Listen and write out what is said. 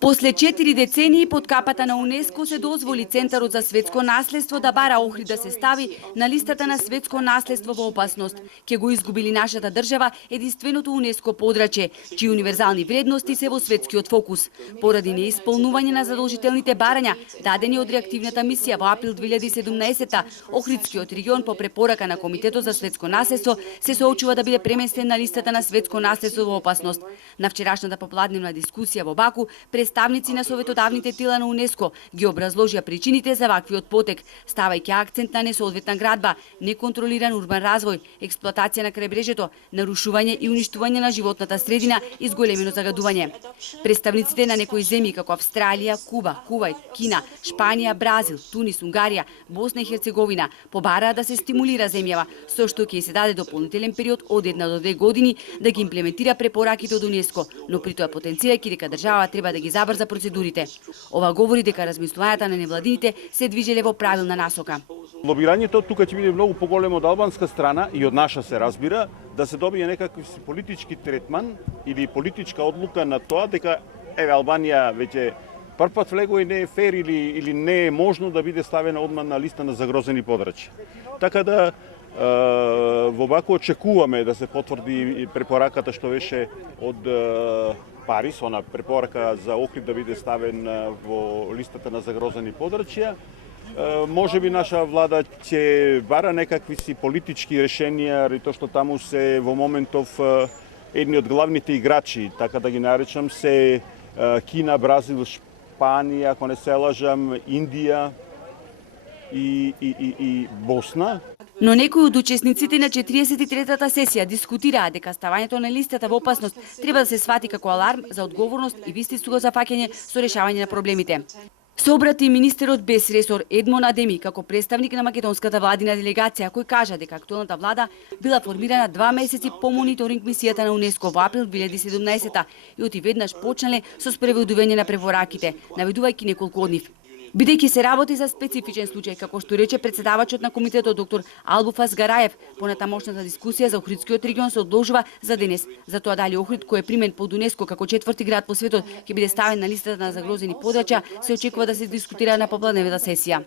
После 4 децении под капата на УНЕСКО се дозволи Центарот за светско наследство да бара Охрид да се стави на листата на светско наследство во опасност. Ке го изгубили нашата држава, единственото УНЕСКО подрачје, чии универзални вредности се во светскиот фокус. Поради неисполнување на задолжителните барања, дадени од реактивната мисија во април 2017, Охридскиот регион по препорака на Комитетот за светско наследство се соочува да биде преместен на листата на светско наследство во опасност. На вчерашната попладневна дискусија во Баку, представници на советодавните тела на УНЕСКО ги образложија причините за ваквиот потек, ставајќи акцент на несоодветна градба, неконтролиран урбан развој, експлоатација на крајбрежето, нарушување и уништување на животната средина и зголемено загадување. Представниците на некои земји како Австралија, Куба, Кувајт, Кина, Шпанија, Бразил, Тунис, Унгарија, Босна и Херцеговина побараа да се стимулира земјава, со што ќе се даде дополнителен период од 1 до 2 години да ги имплементира препораките од УНЕСКО, но при тоа потенцирајќи дека држава треба да ги забрза процедурите. Ова говори дека размислувањата на невладините се движеле во правилна насока. Лобирањето тука ќе биде многу поголемо од албанска страна и од наша се разбира да се добие некакви политички третман или политичка одлука на тоа дека Албанија веќе првпат влегува и не е фер или не е можно да биде ставена одма на листа на загрозени подрачја. Така да во Баку очекуваме да се потврди препораката што беше од Париз, она препорака за Охрид да биде ставен во листата на загрозени подрачја. Може би наша влада ќе бара некакви си политички решенија, и тоа што таму се во моментов едни од главните играчи, така да ги наречам, се Кина, Бразил, Шпанија, ако не се лажам, Индија и Босна. Но некои од учесниците на 43-та сесија дискутираа дека ставањето на листата во опасност треба да се свати како аларм за одговорност и вистинско зафаќање со решавање на проблемите. Се обрати министерот без ресор Едмон Адеми како представник на македонската владина делегација, кој кажа дека актуелната влада била формирана 2 месеци по мониторинг мисијата на УНЕСКО во април 2017 и оти веднаш почнале со спреведување на препораките, наведувајќи неколку од нив. Бидејќи се работи за специфичен случај, како што рече председавачот на комитетот доктор Албуфас Гараев, понатамошната дискусија за Охридскиот регион се одложува за денес. За тоа дали Охрид, кој е примен под УНЕСКО како 4-ти град по светот, ќе биде ставен на листата на загрозени подрачја, се очекува да се дискутира на попладневната сесија.